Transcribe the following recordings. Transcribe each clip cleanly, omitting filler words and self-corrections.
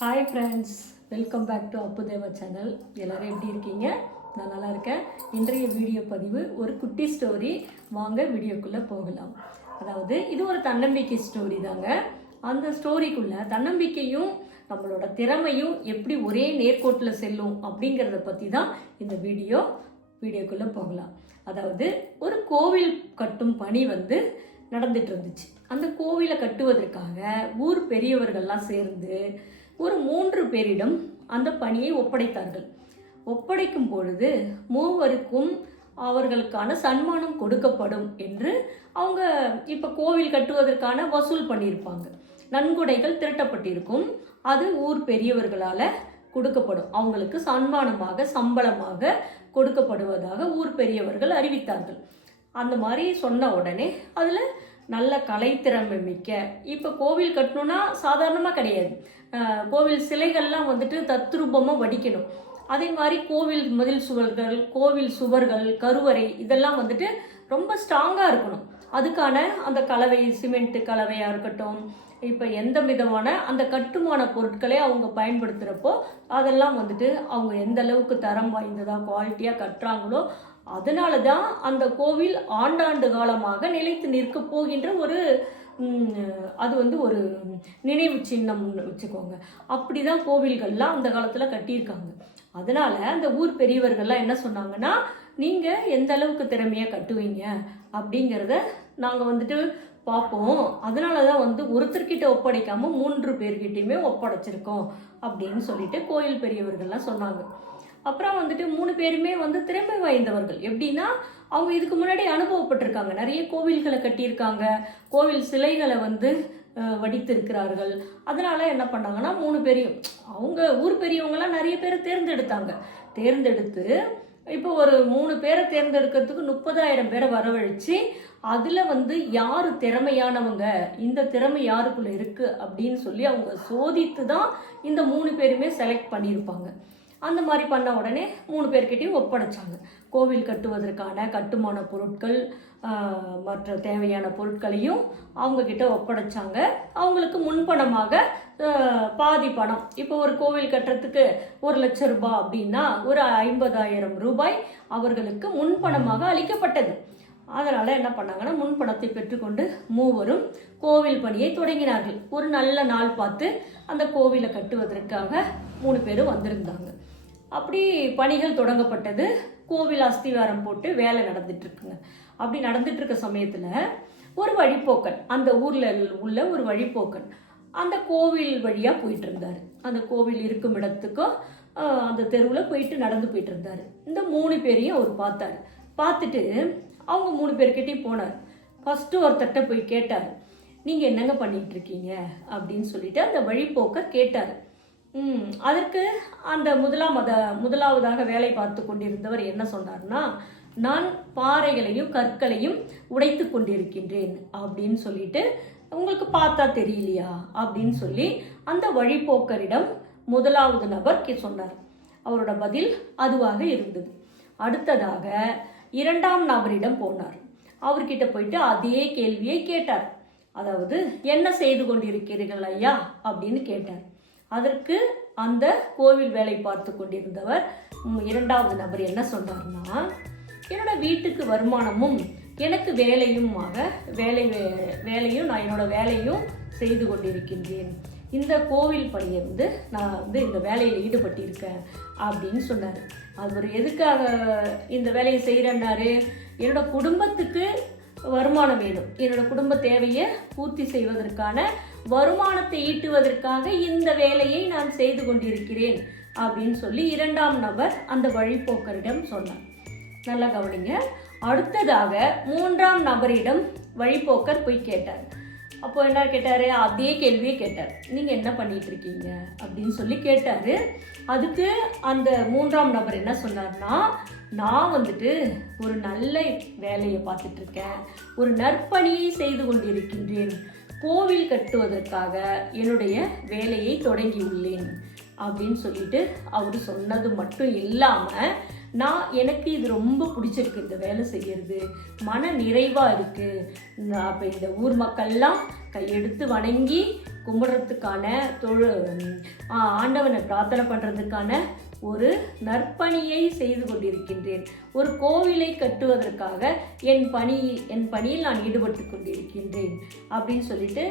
Hi friends, welcome back to அப்புதேவா channel. எல்லோரும் எப்படி இருக்கீங்க? நான் நல்லா இருக்கேன். இன்றைய வீடியோ பதிவு ஒரு குட்டி ஸ்டோரி. வாங்க வீடியோக்குள்ளே போகலாம். அதாவது இது ஒரு தன்னம்பிக்கை ஸ்டோரி தாங்க. அந்த ஸ்டோரிக்குள்ளே தன்னம்பிக்கையும் நம்மளோட திறமையும் எப்படி ஒரே நேர்கோட்டில் செல்லும் அப்படிங்கிறத பற்றி தான் இந்த வீடியோக்குள்ளே போகலாம். அதாவது ஒரு கோவில் கட்டும் பணி நடந்துட்டு இருந்துச்சு. அந்த கோவிலை கட்டுவதற்காக ஊர் பெரியவர்கள்லாம் சேர்ந்து ஒரு 3 பேரிடம் அந்த பணியை ஒப்படைத்தார்கள். ஒப்படைக்கும் பொழுது மூவருக்கும் அவர்களுக்கான சன்மானம் கொடுக்கப்படும் என்று அவங்க இப்போ கோவில் கட்டுவதற்கான வசூல் பண்ணியிருப்பாங்க. நன்கொடைகள் திரட்டப்பட்டிருக்கும். அது ஊர் பெரியவர்களால் கொடுக்கப்படும். அவங்களுக்கு சன்மானமாக சம்பளமாக கொடுக்கப்படுவதாக ஊர் பெரியவர்கள் அறிவித்தார்கள். அந்த மாதிரி சொன்ன உடனே அதில் நல்ல கலைத்திறமை மிக்க, இப்போ கோவில் கட்டணும்னா சாதாரணமாக கிடையாது. கோவில் சிலைகள்லாம் தத்ரூபமாக வடிக்கணும். அதே மாதிரி கோவில் மதில் சுவர்கள், கோவில் சுவர்கள், கருவறை இதெல்லாம் ரொம்ப ஸ்ட்ராங்காக இருக்கணும். அதுக்கான அந்த கலவை, சிமெண்ட் கலவையாக இருக்கட்டும், இப்போ எந்த விதமான அந்த கட்டுமான பொருட்களை அவங்க பயன்படுத்துகிறப்போ அதெல்லாம் அவங்க எந்த அளவுக்கு தரம் வாய்ந்ததாக குவாலிட்டியாக கட்டுறாங்களோ அதனால தான் அந்த கோவில் ஆண்டாண்டு காலமாக நிலைத்து நிற்க போகின்ற அது ஒரு நினைவு சின்னம்னு வச்சுக்கோங்க. அப்படி தான் கோவில்கள்லாம் அந்த காலத்தில் கட்டியிருக்காங்க. அதனால அந்த ஊர் பெரியவர்கள்லாம் என்ன சொன்னாங்கன்னா, நீங்கள் எந்த அளவுக்கு திறமையாக கட்டுவீங்க அப்படிங்கிறத நாங்கள் பார்ப்போம். அதனால தான் ஒருத்தர்கிட்ட ஒப்படைக்காமல் 3 பேர்கிட்டையுமே ஒப்படைச்சிருக்கோம் அப்படின்னு சொல்லிட்டு கோயில் பெரியவர்கள்லாம் சொன்னாங்க. அப்புறம் 3 பேருமே திறமை வாய்ந்தவர்கள். எப்படின்னா, அவங்க இதுக்கு முன்னாடி அனுபவப்பட்டிருக்காங்க. நிறைய கோவில்களை கட்டியிருக்காங்க, கோவில் சிலைகளை வடித்திருக்கிறார்கள். அதனால என்ன பண்ணாங்கன்னா 3 பேரையும் அவங்க ஊர் பெரியவங்களாம் நிறைய பேரை தேர்ந்தெடுத்து இப்போ ஒரு 3 பேரை தேர்ந்தெடுக்கிறதுக்கு 30,000 பேரை வரவழைச்சு அதில் யார் திறமையானவங்க, இந்த திறமை யாருக்குள்ள இருக்கு அப்படின்னு சொல்லி அவங்க சோதித்து தான் இந்த 3 பேருமே செலக்ட் பண்ணியிருப்பாங்க. அந்த மாதிரி பண்ண உடனே 3 பேர்கிட்டையும் ஒப்படைச்சாங்க. கோவில் கட்டுவதற்கான கட்டுமான பொருட்கள், மற்ற தேவையான பொருட்களையும் அவங்க கிட்ட ஒப்படைச்சாங்க. அவங்களுக்கு முன்பணமாக பாதி பணம், இப்போ ஒரு கோவில் கட்டுறதுக்கு 1,00,000 ரூபாய் அப்படின்னா ஒரு 50,000 ரூபாய் அவர்களுக்கு முன்பணமாக அளிக்கப்பட்டது. அதனால என்ன பண்ணாங்கன்னா, முன்பணத்தை பெற்றுக்கொண்டு மூவரும் கோவில் பணியை தொடங்கினார்கள். ஒரு நல்ல நாள் பார்த்து அந்த கோவிலை கட்டுவதற்காக 3 பேரும் வந்திருந்தாங்க. அப்படி பணிகள் தொடங்கப்பட்டது. கோவில் அஸ்திவாரம் போட்டு வேலை நடந்துட்டு இருக்குங்க. அப்படி நடந்துட்டு இருக்க சமயத்தில் ஒரு வழிப்போக்கன், அந்த ஊரில் உள்ள ஒரு வழிப்போக்கன் அந்த கோவில் வழியாக போயிட்டு இருந்தார். அந்த கோவில் இருக்கும் இடத்துக்கும் அந்த தெருவில் நடந்து போயிட்டு இருந்தார். இந்த 3 பேரையும் அவர் பார்த்துட்டு அவங்க 3 பேர்கிட்டையும் போனார். ஃபஸ்ட்டு ஒருத்தட்ட போய் கேட்டார், நீங்கள் என்னங்க பண்ணிட்டு இருக்கீங்க அப்படின்னு சொல்லிட்டு அந்த வழிப்போக்கர் கேட்டார். அதற்கு அந்த முதலாவதாக வேலை பார்த்து கொண்டிருந்தவர் என்ன சொன்னார்னா, நான் பாறைகளையும் கற்களையும் உடைத்து கொண்டிருக்கின்றேன் அப்படின்னு சொல்லிட்டு, உங்களுக்கு பார்த்தா தெரியலையா அப்படின்னு சொல்லி அந்த வழிப்போக்கரிடம் முதலாவது நபர் சொன்னார். அவரோட பதில் அதுவாக இருந்தது. அடுத்ததாக 2ஆம் நபரிடம் போனார். அவர்கிட்ட போயிட்டு அதே கேள்வியை கேட்டார். அதாவது, என்ன செய்து கொண்டிருக்கிறீர்கள் ஐயா அப்படின்னு கேட்டார். அதற்கு அந்த கோவில் வேலை பார்த்து கொண்டிருந்தவர் 2வது நபர் என்ன சொன்னார்னா, என்னோட வீட்டுக்கு வருமானமும் எனக்கு வேலையும் நான் என்னோட வேலையும் செய்து கொண்டிருக்கின்றேன். இந்த கோவில் பணியை நான் இந்த வேலையில் ஈடுபட்டிருக்கேன் அப்படின்னு சொன்னார். அவர் எதுக்காக இந்த வேலையை செய்கிறேன்னாரு, என்னோட குடும்பத்துக்கு வருமானம் வேணும், என்னோட குடும்ப தேவையை பூர்த்தி செய்வதற்கான வருமானத்தை ஈட்டுவதற்காக இந்த வேலையை நான் செய்து கொண்டிருக்கிறேன் அப்படின்னு சொல்லி 2ஆம் நபர் அந்த வழிப்போக்கரிடம் சொன்னார். நல்லா கவனிங்க. அடுத்ததாக 3ஆம் நபரிடம் வழிப்போக்கர் போய் கேட்டார். அப்போ என்ன கேட்டார்? அதே கேள்வியை கேட்டார். நீங்கள் என்ன பண்ணிட்டு இருக்கீங்க அப்படின்னு சொல்லி கேட்டார். அதுக்கு அந்த 3ஆம் நபர் என்ன சொன்னார்னா, நான் ஒரு நல்ல வேலையை பார்த்துட்டு இருக்கேன், ஒரு நற்பணியை செய்து கொண்டிருக்கின்றேன், கோவில் கட்டுவதற்காக என்னுடைய வேலையை தொடங்கி உள்ளேன் அப்படின்னு சொல்லிட்டு அவர் சொன்னது மட்டும் இல்லாமல், எனக்கு இது ரொம்ப பிடிச்சிருக்கு, இந்த வேலை செய்கிறது மன நிறைவாக இருக்குது. அப்போ இந்த ஊர் மக்கள்லாம் கையெடுத்து வணங்கி கும்பிட்றதுக்கான ஆண்டவனை பிரார்த்தனை பண்ணுறதுக்கான ஒரு நற்பணியை செய்து கொண்டிருக்கின்றேன். ஒரு கோவிலை கட்டுவதற்காக என் பணியில் நான் ஈடுபட்டு கொண்டிருக்கின்றேன் அப்படின்னு சொல்லிட்டு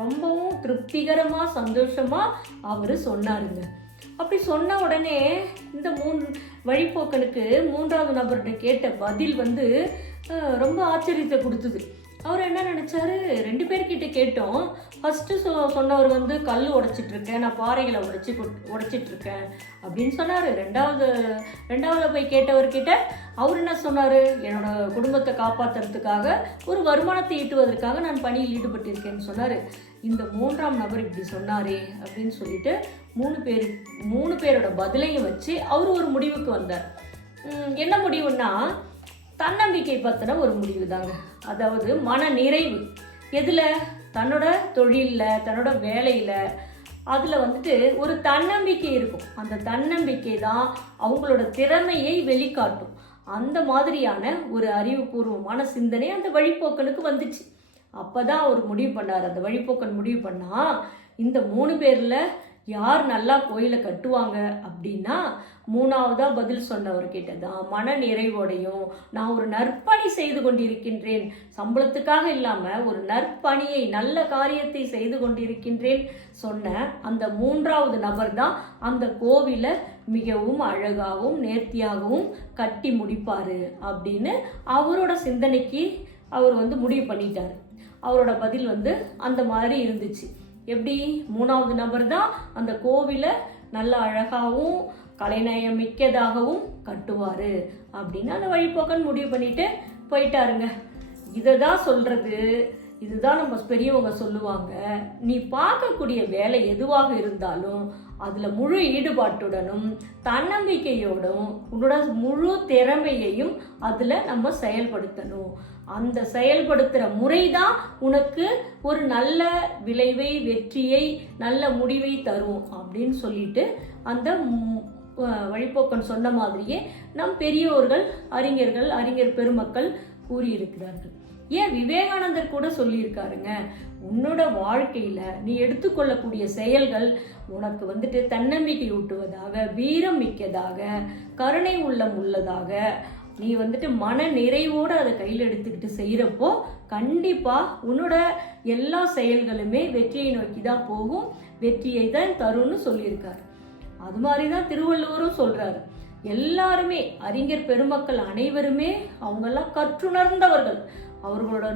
ரொம்பவும் திருப்திகரமாக சந்தோஷமாக அவர் சொன்னாருங்க. அப்படி சொன்ன உடனே இந்த வழிப்போக்கனுக்கு மூன்றாவது நபர்கிட்ட கேட்ட பதில் ரொம்ப ஆச்சரியத்தை கொடுத்தது. அவர் என்ன நினச்சாரு, 2 பேர்கிட்ட கேட்டோம். ஃபஸ்ட்டு சொன்னவர் கல் உடைச்சிட்டு இருக்கேன், நான் பாறைகளை உடைச்சிட்டு இருக்கேன் அப்படின்னு சொன்னார். ரெண்டாவது போய் கேட்டவர்கிட்ட அவர் என்ன சொன்னார், என்னோட குடும்பத்தை காப்பாற்றுறதுக்காக ஒரு வருமானத்தை ஈட்டுவதற்காக நான் பணியில் ஈடுபட்டிருக்கேன்னு சொன்னார். இந்த 3ஆம் நபர் இப்படி சொன்னாரே அப்படின்னு சொல்லிட்டு 3 பேரோட பதிலையும் வச்சு அவர் ஒரு முடிவுக்கு வந்தார். என்ன முடிவுன்னா, தன்னம்பிக்கை பற்றின ஒரு முடிவு தாங்க. அதாவது மன நிறைவு. எதில்? தன்னோட தொழிலில், தன்னோட வேலையில், அதில் ஒரு தன்னம்பிக்கை இருக்கும். அந்த தன்னம்பிக்கை தான் அவங்களோட திறமையை வெளிக்காட்டும். அந்த மாதிரியான ஒரு அறிவுபூர்வமான சிந்தனை அந்த வழிப்போக்கனுக்கு வந்துச்சு. அப்போ தான் அவர் முடிவு பண்ணார். அந்த வழிப்போக்கன் முடிவு பண்ணால், இந்த 3 பேரில் யார் நல்லா கோயிலை கட்டுவாங்க அப்படின்னா, 3ஆவதா பதில் சொன்னவர்கிட்ட தான் மன நிறைவோடையும் நான் ஒரு நற்பணி செய்து கொண்டிருக்கின்றேன், சம்பளத்துக்காக இல்லாமல் ஒரு நற்பணியை, நல்ல காரியத்தை செய்து கொண்டிருக்கின்றேன் சொன்ன அந்த 3ஆவது நபர் தான் அந்த கோவிலை மிகவும் அழகாகவும் நேர்த்தியாகவும் கட்டி முடிப்பார் அப்படின்னு அவரோட சிந்தனைக்கு அவர் முடிவு பண்ணிட்டார். அவரோட பதில் அந்த மாதிரி இருந்துச்சு. எப்படி? 3ஆவது நபர் தான் அந்த கோவிலை நல்ல அழகாகவும் கலைநயம் மிக்கதாகவும் கட்டுவார் அப்படின்னு அந்த வழிப்போக்கன் முடிவு பண்ணிட்டு போயிட்டாருங்க. இதை தான் சொல்கிறது, இதுதான் நம்ம பெரியவங்க சொல்லுவாங்க, நீ பார்க்கக்கூடிய வேலை எதுவாக இருந்தாலும் அதில் முழு ஈடுபாட்டுடனும் தன்னம்பிக்கையோடும் உன்னோட முழு திறமையையும் அதில் நம்ம செயல்படுத்தணும். அந்த செயல்படுத்துகிற முறை தான் உனக்கு ஒரு நல்ல விளைவை, வெற்றியை, நல்ல முடிவை தரும் அப்படின்னு சொல்லிட்டு அந்த வழிப்போக்கன் சொன்ன மாதிரியே நம் பெரியோர்கள், அறிஞர் பெருமக்கள் கூறியிருக்கிறார்கள். ஏன் விவேகானந்தர் கூட சொல்லியிருக்காருங்க, உன்னோட வாழ்க்கையில் நீ எடுத்துக்கொள்ளக்கூடிய செயல்கள் உனக்கு தன்னம்பிக்கை ஊட்டுவதாக, வீரம் மிக்கதாக, கருணை உள்ளதாக, நீ மன நிறைவோடு அதை கையில் எடுத்துக்கிட்டு செய்கிறப்போ கண்டிப்பாக உன்னோட எல்லா செயல்களுமே வெற்றியை நோக்கி தான் போகும், வெற்றியை தான் தரும்னு சொல்லியிருக்காரு. அது மாதிரி தான் திருவள்ளுவரும் சொல்கிறாரு. எல்லாருமே, அறிஞர் பெருமக்கள் அனைவருமே அவங்கெல்லாம் கற்றுணர்ந்தவர்கள். அவர்களோட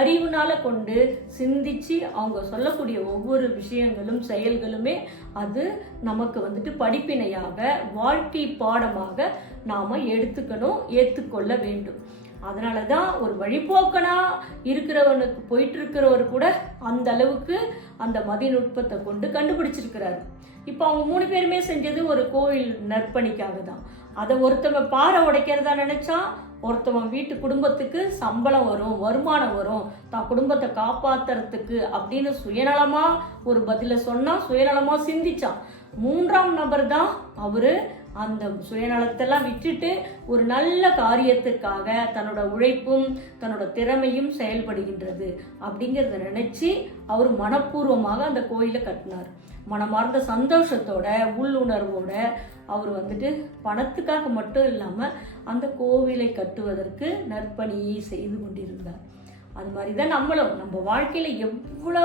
அறிவுனால கொண்டு சிந்திச்சு அவங்க சொல்லக்கூடிய ஒவ்வொரு விஷயங்களும் செயல்களுமே அது நமக்கு படிப்பினையாக, வாழ்க்கை பாடமாக நாம் எடுத்துக்கணும், ஏற்றுக்கொள்ள வேண்டும். அதனால தான் ஒரு வழிபோக்கனா இருக்கிறவனுக்கு போயிட்டு இருக்கிறவர் கூட அந்த அளவுக்கு அந்த மதிநுட்பத்தை கொண்டு கண்டுபிடிச்சிருக்கிறாரு. இப்போ அவங்க 3 பேருமே செஞ்சது ஒரு கோவில் நற்பணிக்காக தான். அதை ஒருத்தவங்க பாறை உடைக்கிறதா நினைச்சா, ஒருத்தவன் வீட்டு குடும்பத்துக்கு சம்பளம் வரும், வருமானம் வரும், தான் குடும்பத்தை காப்பாத்துறதுக்கு அப்படின்னு சுயநலமா ஒரு பதில சொன்னா, சுயநலமா சிந்திச்சான். 3ஆம் நபர் தான் அவரு அந்த சுயநலத்தெல்லாம் விட்டுட்டு ஒரு நல்ல காரியத்துக்காக தன்னோட உழைப்பும் தன்னோட திறமையும் செயல்படுகின்றது அப்படிங்கிறத நினைச்சு அவர் மனப்பூர்வமாக அந்த கோயிலை கட்டினார். மனமார்ந்த சந்தோஷத்தோட, உள்ளுணர்வோட அவர் பணத்துக்காக மட்டும் இல்லாமல் அந்த கோவிலை கட்டுவதற்கு நற்பணியை செய்து கொண்டிருந்தார். அது மாதிரி தான் நம்ம வாழ்க்கையில் எவ்வளோ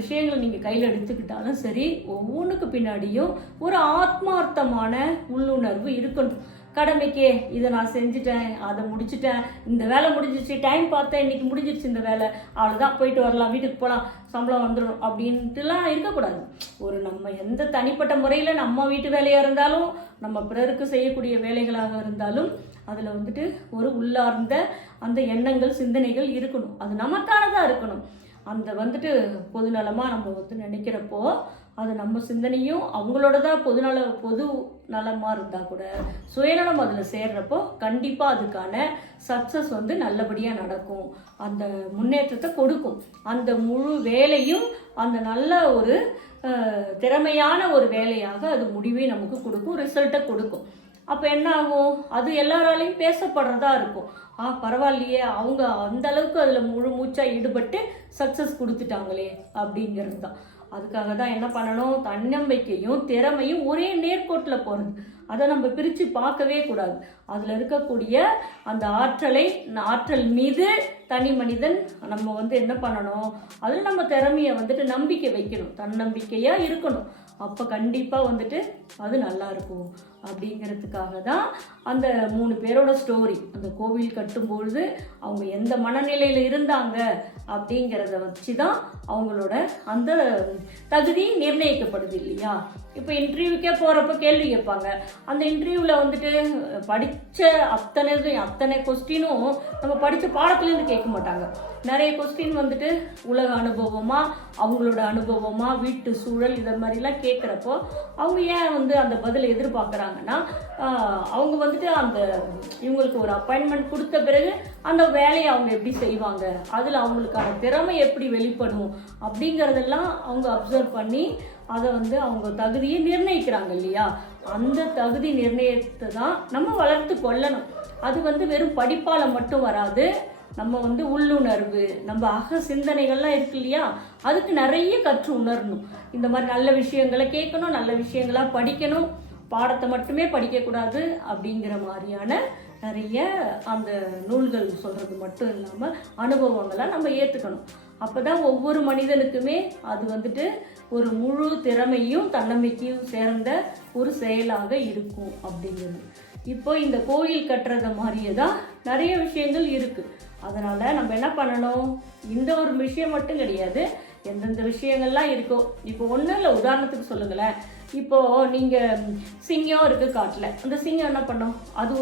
விஷயங்கள் நீங்கள் கையில் எடுத்துக்கிட்டாலும் சரி, ஒவ்வொன்றுக்கு பின்னாடியும் ஒரு ஆத்மார்த்தமான உள்ளுணர்வு இருக்கணும். கடமைக்கே இதை நான் செஞ்சுட்டேன், அதை முடிச்சுட்டேன், இந்த வேலை முடிஞ்சிச்சு, டைம் பார்த்தேன், இன்னைக்கு முடிஞ்சிருச்சு இந்த வேலை, அவ்வளோதான், போயிட்டு வரலாம், வீட்டுக்கு போகலாம், சம்பளம் வந்துடும் அப்படின்ட்டுலாம் இருக்கக்கூடாது. ஒரு நம்ம எந்த தனிப்பட்ட முறையில் நம்ம வீட்டு வேலையாக இருந்தாலும், நம்ம பிறருக்கு செய்யக்கூடிய வேலைகளாக இருந்தாலும் அதில் ஒரு உள்ளார்ந்த அந்த எண்ணங்கள், சிந்தனைகள் இருக்கணும். அது நமக்கானதாக இருக்கணும். அந்த பொதுநலமாக நம்ம நினைக்கிறப்போ அது நம்ம சிந்தனையும் அவங்களோட தான் பொது நலமாக இருந்தால் கூட சுயநலம் அதில் சேர்றப்போ கண்டிப்பாக அதுக்கான சக்ஸஸ் நல்லபடியாக நடக்கும், அந்த முன்னேற்றத்தை கொடுக்கும். அந்த முழு வேலையும் அந்த நல்ல ஒரு திறமையான ஒரு வேலையாக அது முடிவை நமக்கு கொடுக்கும், ரிசல்ட்டை கொடுக்கும். அப்போ என்ன ஆகும்? அது எல்லாராலையும் பேசப்படுறதா இருக்கும். பரவாயில்லையே, அவங்க அந்த அளவுக்கு அதில் முழு மூச்சாக ஈடுபட்டு சக்ஸஸ் கொடுத்துட்டாங்களே அப்படிங்கிறது தான். அதுக்காக தான் என்ன பண்ணணும், தன்னம்பிக்கையும் திறமையும் ஒரே நேர்கோட்டில் போகிறது. அதை நம்ம பிரித்து பார்க்கவே கூடாது. அதில் இருக்கக்கூடிய அந்த ஆற்றல் மீது தனி மனிதன் நம்ம வந்து என்ன பண்ணணும், அதில் நம்ம திறமையை வந்துட்டு நம்பிக்கை வைக்கணும், தன்னம்பிக்கையாக இருக்கணும். அப்போ கண்டிப்பாக வந்துட்டு அது நல்லா இருக்கும். அப்படிங்கிறதுக்காக தான் அந்த 3 பேரோட ஸ்டோரி. அந்த கோவில் கட்டும்பொழுது அவங்க எந்த மனநிலையில் இருந்தாங்க அப்படிங்கிறத வச்சு தான் அவங்களோட அந்த தகுதி நிர்ணயிக்கப்படுது இல்லையா. இப்போ இன்டர்வியூக்கே போகிறப்ப கேள்வி கேட்பாங்க. அந்த இன்டர்வியூவில் வந்துட்டு படித்த அத்தனை கொஸ்டினும் நம்ம படித்த பாடத்துலேருந்து கேட்க மாட்டாங்க. நிறைய கொஸ்டின் வந்துட்டு உலக அனுபவமாக, அவங்களோட அனுபவமாக, வீட்டு சூழல் இதை மாதிரிலாம் கேட்குறப்போ அவங்க ஏன் வந்து அந்த பதிலை எதிர்பார்க்குறாங்கன்னா, அவங்க வந்துட்டு அந்த இவங்களுக்கு ஒரு அப்பாயின்மெண்ட் கொடுத்த பிறகு அந்த வேலையை அவங்க எப்படி செய்வாங்க, அதில் அவங்களுக்கான திறமை எப்படி வெளிப்படும் அப்படிங்கிறதெல்லாம் அவங்க அப்சர்வ் பண்ணி அதை வந்து அவங்க தகுதியை நிர்ணயிக்கிறாங்க இல்லையா. அந்த தகுதி நிர்ணயத்தை தான் நம்ம வளர்த்து கொள்ளணும். அது வந்து வெறும் படிப்பால் மட்டும் வராது. நம்ம வந்து உள்ளுணர்வு, நம்ம அக சிந்தனைகள்லாம் இருக்கு இல்லையா, அதுக்கு நிறைய கற்று உணரணும். இந்த மாதிரி நல்ல விஷயங்களை கேட்கணும், நல்ல விஷயங்களாக படிக்கணும், பாடத்தை மட்டுமே படிக்கக்கூடாது அப்படிங்கிற மாதிரியான நிறைய அந்த நூல்கள் சொல்கிறது மட்டும் இல்லாமல் அனுபவங்களை நம்ம ஏற்றுக்கணும். அப்போ தான் ஒவ்வொரு மனிதனுக்குமே அது வந்துட்டு ஒரு முழு திறமையும் தன்னம்பிக்கையும் சேர்ந்த ஒரு செயலாக இருக்கும் அப்படிங்கிறது. இப்போ இந்த கோயில் கட்டுறத மாதிரியே தான் நிறைய விஷயங்கள் இருக்குது. அதனால் நம்ம என்ன பண்ணணும், இந்த ஒரு விஷயம் மட்டும் கிடையாது, எந்தெந்த விஷயங்கள்லாம் இருக்கோ. இப்போ ஒன்றும் இல்லை, உதாரணத்துக்கு சொல்லுங்களேன். இப்போது நீங்கள் சிங்கம் இருக்குது காட்டில், அந்த சிங்கம் என்ன பண்ணும், அது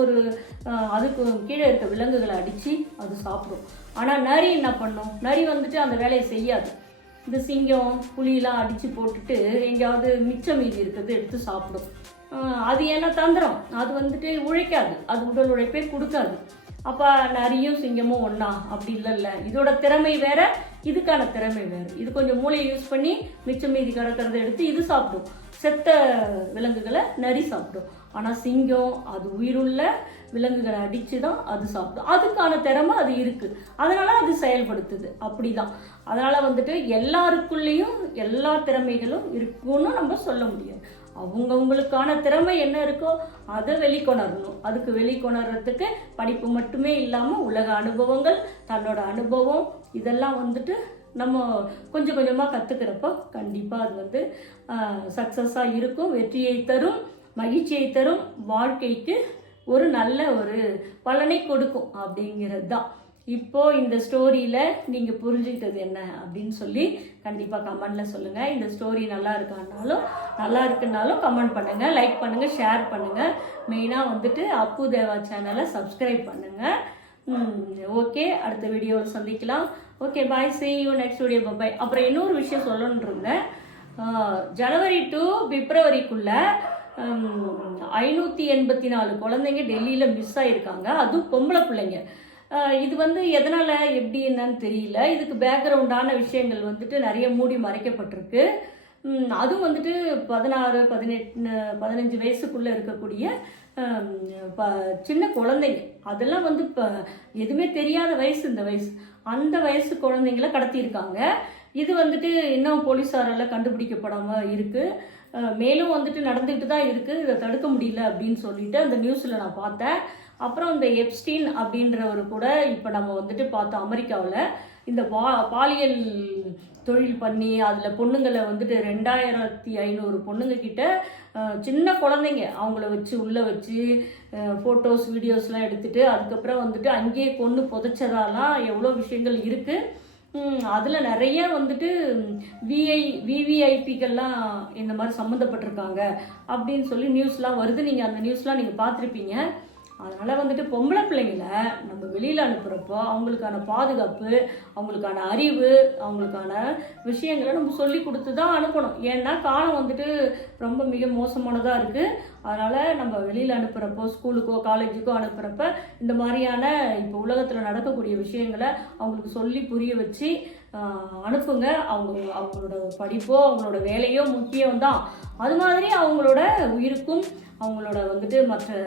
அதுக்கு கீழே இருக்க விலங்குகளை அடித்து அது சாப்பிடும். ஆனால் நரி என்ன பண்ணும், நரி வந்துட்டு அந்த வேலையை செய்யாது. இந்த சிங்கம் புலியெலாம் அடித்து போட்டுட்டு எங்கேயாவது மிச்சம் மீதி இருக்கிறது எடுத்து சாப்பிடும். அது என்ன தந்திரம், அது வந்துட்டு உழைக்காது, அது உடல் உழைப்பே கொடுக்காது. அப்போ நரியும் சிங்கமும் ஒன்றா அப்படி இல்லைல்ல. இதோட திறமை வேற, இதுக்கான திறமை வேறு. இது கொஞ்சம் மூளையை யூஸ் பண்ணி மிச்சம் மீதி கிடக்கிறத எடுத்து இது சாப்பிடும். செத்த விலங்குகளை நரி சாப்பிடும். ஆனால் சிங்கம் அது உயிருள்ள விலங்குகளை அடித்து தான் அது சாப்பிடும். அதுக்கான திறமை அது இருக்குது, அதனால் அது செயல்படுத்துது. அப்படி தான். அதனால் வந்துட்டு எல்லாருக்குள்ளேயும் எல்லா திறமைகளும் இருக்குன்னு நம்ம சொல்ல முடியாது. அவங்கவுங்களுக்கான திறமை என்ன இருக்கோ அதை வெளிக்கொணரணும். அதுக்கு வெளிக்கொணர்றதுக்கு படிப்பு மட்டுமே இல்லாமல் உலக அனுபவங்கள், தன்னோட அனுபவம் இதெல்லாம் வந்துட்டு நம்ம கொஞ்சம் கொஞ்சமாக கற்றுக்கிறப்போ கண்டிப்பாக அது வந்து சக்ஸஸாக இருக்கும், வெற்றியை தரும், மகிழ்ச்சியை தரும், வாழ்க்கைக்கு ஒரு நல்ல ஒரு பலனை கொடுக்கும் அப்படிங்கிறது தான். இப்போது இந்த ஸ்டோரியில் நீங்கள் புரிஞ்சுக்கிட்டது என்ன அப்படின்னு சொல்லி கண்டிப்பாக கமெண்டில் சொல்லுங்கள். இந்த ஸ்டோரி நல்லா இருக்குன்னாலும் கமெண்ட் பண்ணுங்கள், லைக் பண்ணுங்கள், ஷேர் பண்ணுங்கள். மெயினாக வந்துட்டு அப்பு தேவா சேனலை சப்ஸ்கிரைப் பண்ணுங்கள். ஓகே, அடுத்த வீடியோவில் சந்திக்கலாம். Okay, bye, see you next video, bye. அப்புறம் இன்னொரு விஷயம் சொல்லணுன்னு இருந்தேன். ஜனவரி டு பிப்ரவரிக்குள்ளே 584 குழந்தைங்க டெல்லியில் மிஸ் ஆகிருக்காங்க. அதுவும் பொம்பளை பிள்ளைங்க. இது வந்து எதனால் எப்படி என்னன்னு தெரியல. இதுக்கு பேக்ரவுண்டான விஷயங்கள் வந்துட்டு நிறைய மூடி மறைக்கப்பட்டிருக்கு. அதுவும் வந்துட்டு 16, 18, 15 வயசுக்குள்ளே இருக்கக்கூடிய சின்ன குழந்தைங்க. அதெல்லாம் வந்து இப்போ எதுவுமே தெரியாத வயசு, இந்த வயசு. அந்த வயசு குழந்தைங்கள கடத்தியிருக்காங்க. இது வந்துட்டு இன்னும் போலீஸாரால் கண்டுபிடிக்கப்படாமல் இருக்குது. மேலும் வந்துட்டு நடந்துக்கிட்டு தான் இருக்குது. இதை தடுக்க முடியல அப்படின்னு சொல்லிட்டு அந்த நியூஸில் நான் பார்த்தேன். அப்புறம் இந்த எப்ஸ்டீன் அப்படின்றவர் கூட இப்போ நம்ம வந்துட்டு பார்த்தோம், அமெரிக்காவில் இந்த பாலியல் தொழில் பண்ணி அதில் பொண்ணுங்களை வந்துட்டு 2500 பொண்ணுங்க கிட்ட, சின்ன குழந்தைங்க, அவங்கள வச்சு உள்ளே வச்சு ஃபோட்டோஸ் வீடியோஸ்லாம் எடுத்துகிட்டு அதுக்கப்புறம் வந்துட்டு அங்கேயே கொண்டு புதைச்சதாலாம் எவ்வளோ விஷயங்கள் இருக்குது. அதில் நிறைய வந்துட்டு விவிஐபிக்கெல்லாம் இந்த மாதிரி சம்மந்தப்பட்டிருக்காங்க அப்படின்னு சொல்லி நியூஸ்லாம் வருது. நீங்கள் அந்த நியூஸ்லாம் நீங்கள் பார்த்துருப்பீங்க. அதனால் வந்துட்டு பொம்பளை பிள்ளைங்களை நம்ம வெளியில் அனுப்புகிறப்போ அவங்களுக்கான பாதுகாப்பு, அவங்களுக்கான அறிவு, அவங்களுக்கான விஷயங்களை நம்ம சொல்லி கொடுத்து தான் அனுப்பணும். ஏன்னா காலம் வந்துட்டு ரொம்ப மிக மோசமானதாக இருக்குது. அதனால் நம்ம வெளியில் அனுப்புகிறப்போ, ஸ்கூலுக்கோ காலேஜுக்கோ அனுப்புகிறப்ப இந்த மாதிரியான இப்போ உலகத்தில் நடக்கக்கூடிய விஷயங்களை அவங்களுக்கு சொல்லி புரிய வச்சு அனுப்புங்க. அவங்களோட படிப்போ அவங்களோட வேலையோ முக்கியம்தான். அது மாதிரி அவங்களோட உயிருக்கும் அவங்களோட வந்துட்டு மற்ற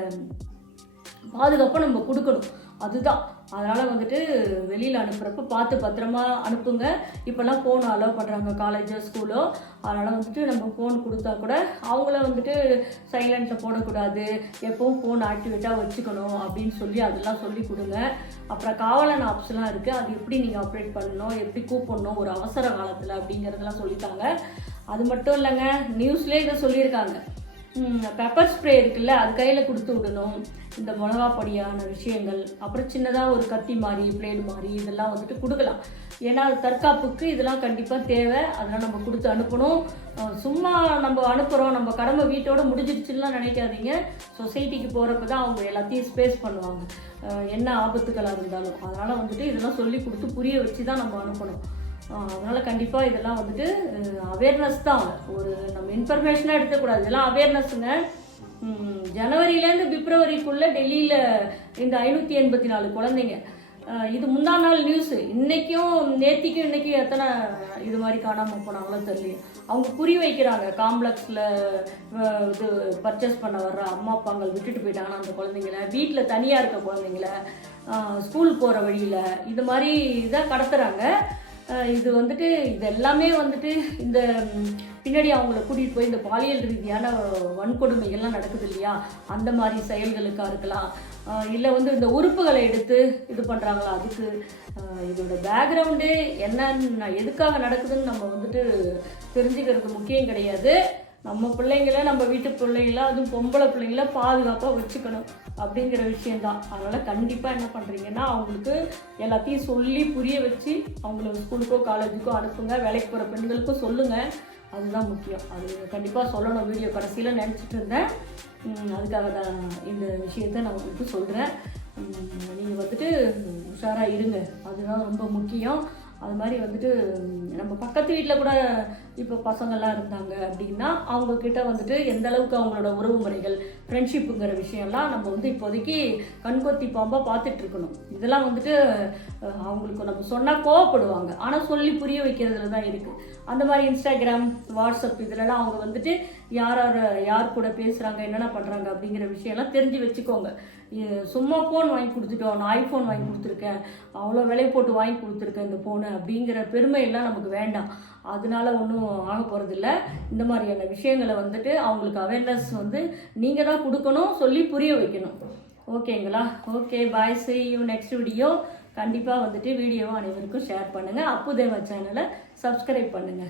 பாதுகாப்பை நம்ம கொடுக்கணும். அதுதான். அதனால் வந்துட்டு வெளியில் அனுப்புகிறப்ப பார்த்து பத்திரமா அனுப்புங்க. இப்போல்லாம் ஃபோன் அலோவ் பண்ணுறாங்க காலேஜோ ஸ்கூலோ. அதனால் வந்துட்டு நம்ம ஃபோன் கொடுத்தா கூட அவங்கள வந்துட்டு சைலண்ட்டில் போடக்கூடாது, எப்பவும் ஃபோன் ஆக்டிவேட்டாக வச்சுக்கணும் அப்படின்னு சொல்லி அதெல்லாம் சொல்லி கொடுங்க. அப்புறம் காவலன் ஆப்ஸ்லாம் இருக்குது, அது எப்படி நீங்கள் ஆப்ரேட் பண்ணணும், எப்படி கூப்பிடணும் ஒரு அவசர காலத்தில் அப்படிங்கிறதெல்லாம் சொல்லித்தாங்க. அது மட்டும் இல்லைங்க, நியூஸ்லேயே இதை சொல்லியிருக்காங்க. பெப்பர் ஸ்ப்ரே இருக்குல்ல, அது கையில் கொடுத்து விடணும். இந்த மிளகா பொடியான விஷயங்கள், அப்புறம் சின்னதாக ஒரு கத்தி மாதிரி பிளேடு மாதிரி இதெல்லாம் வந்துட்டு கொடுக்கலாம். ஏன்னா அது தற்காப்புக்கு இதெல்லாம் கண்டிப்பாக தேவை. அதெல்லாம் நம்ம கொடுத்து அனுப்பணும். சும்மா நம்ம அனுப்புகிறோம், நம்ம கடமை வீட்டோட முடிஞ்சிருச்சுலாம் நினைக்காதீங்க. சொசைட்டிக்கு போகிறப்ப தான் அவங்க எல்லாத்தையும் ஸ்பேஸ் பண்ணுவாங்க, என்ன ஆபத்துக்களாக இருந்தாலும். அதனால் வந்துட்டு இதெல்லாம் சொல்லி கொடுத்து புரிய வச்சு தான் நம்ம அனுப்பணும். அதனால் கண்டிப்பாக இதெல்லாம் வந்துட்டு அவேர்னஸ் தான். ஒரு நம்ம இன்ஃபர்மேஷனாக எடுக்கக்கூடாது, இதெல்லாம் அவேர்னஸ்ங்க. ஜனவரியிலேருந்து பிப்ரவரிக்குள்ளே டெல்லியில் இந்த 584 குழந்தைங்க, இது முந்தா நாள் நியூஸு. இன்றைக்கும் நேத்திக்கும் இன்றைக்கும் எத்தனை இது மாதிரி காணாமல் போனாங்களோ தெரியல. அவங்க புரி வைக்கிறாங்க, காம்ப்ளெக்ஸில் இது பர்ச்சேஸ் பண்ண வர்ற அம்மா அப்பாங்கள் விட்டுட்டு போயிட்டாங்கன்னா அந்த குழந்தைங்கள, வீட்டில் தனியாக இருக்க குழந்தைங்கள, ஸ்கூல் போகிற வழியில் இது மாதிரி இதாக கடத்துகிறாங்க. இது வந்துட்டு இது எல்லாமே வந்துட்டு இந்த பின்னாடி அவங்கள கூட்டிகிட்டு போய் இந்த பாலியல் ரீதியான வன்கொடுமைகள்லாம் நடக்குது இல்லையா, அந்த மாதிரி செயல்களுக்காக இருக்கலாம். இல்லை வந்து இந்த உறுப்புகளை எடுத்து இது பண்ணுறாங்களா, அதுக்கு இதோட பேக்ரவுண்டு என்னன்னு எதுக்காக நடக்குதுன்னு நம்ம வந்துட்டு தெரிஞ்சுக்கிறது முக்கியம் கிடையாது. நம்ம பிள்ளைங்கள, நம்ம வீட்டு பிள்ளைங்கள, அதுவும் பொம்பளை பிள்ளைங்கள பாதுகாப்பாக வச்சுக்கணும் அப்படிங்கிற விஷயந்தான். அதனால் கண்டிப்பாக என்ன பண்ணுறீங்கன்னா அவங்களுக்கு எல்லாத்தையும் சொல்லி புரிய வச்சு அவங்கள ஸ்கூலுக்கோ காலேஜுக்கோ அனுப்புங்க. வேலைக்கு போகிற பெண்களுக்கும் சொல்லுங்கள், அதுதான் முக்கியம். அது கண்டிப்பாக சொல்லணும். வீடியோ கடைசியில் நினச்சிட்டு இருந்தேன், அதுக்காக தான் இந்த விஷயத்தை நான் உங்களுக்கு சொல்கிறேன். நீங்கள் வந்துட்டு உஷாராக இருங்க, அதுதான் ரொம்ப முக்கியம். அது மாதிரி வந்துட்டு நம்ம பக்கத்து வீட்டில் கூட இப்போ பசங்கள்லாம் இருந்தாங்க அப்படின்னா அவங்கக்கிட்ட வந்துட்டு எந்த அளவுக்கு அவங்களோட உறவு முறைகள், ஃப்ரெண்ட்ஷிப்புங்கிற விஷயம்லாம் நம்ம வந்து இப்போதைக்கு கண்கொத்தி பாம்பாக பார்த்துட்ருக்கணும். இதெல்லாம் வந்துட்டு அவங்களுக்கு நம்ம சொன்னால் கோவப்படுவாங்க, ஆனால் சொல்லி புரிய வைக்கிறதுல தான் இருக்குது. அந்த மாதிரி இன்ஸ்டாகிராம், வாட்ஸ்அப் இதிலலாம் அவங்க வந்துட்டு யார் கூட பேசுகிறாங்க, என்னென்ன பண்ணுறாங்க அப்படிங்கிற விஷயம்லாம் தெரிஞ்சு வச்சுக்கோங்க. சும்மா ஃபோன் வாங்கி கொடுத்துட்டோம், நான் ஐஃபோன் வாங்கி கொடுத்துருக்கேன், அவ்வளோ விலை போட்டு வாங்கி கொடுத்துருக்கேன் இந்த ஃபோனு அப்படிங்கிற பெருமையெல்லாம் நமக்கு வேண்டாம். அதனால ஒன்றும் ஆக போகிறதில்ல. இந்த மாதிரியான விஷயங்களை வந்துட்டு அவங்களுக்கு அவேர்னஸ் வந்து நீங்கள் தான் கொடுக்கணும், சொல்லி புரிய வைக்கணும். ஓகேங்களா? Okay, bye, see you next video. கண்டிப்பாக வந்துட்டு வீடியோவை அனைவருக்கும் ஷேர் பண்ணுங்கள். அப்பு தேவா சேனலை சப்ஸ்கிரைப் பண்ணுங்கள்.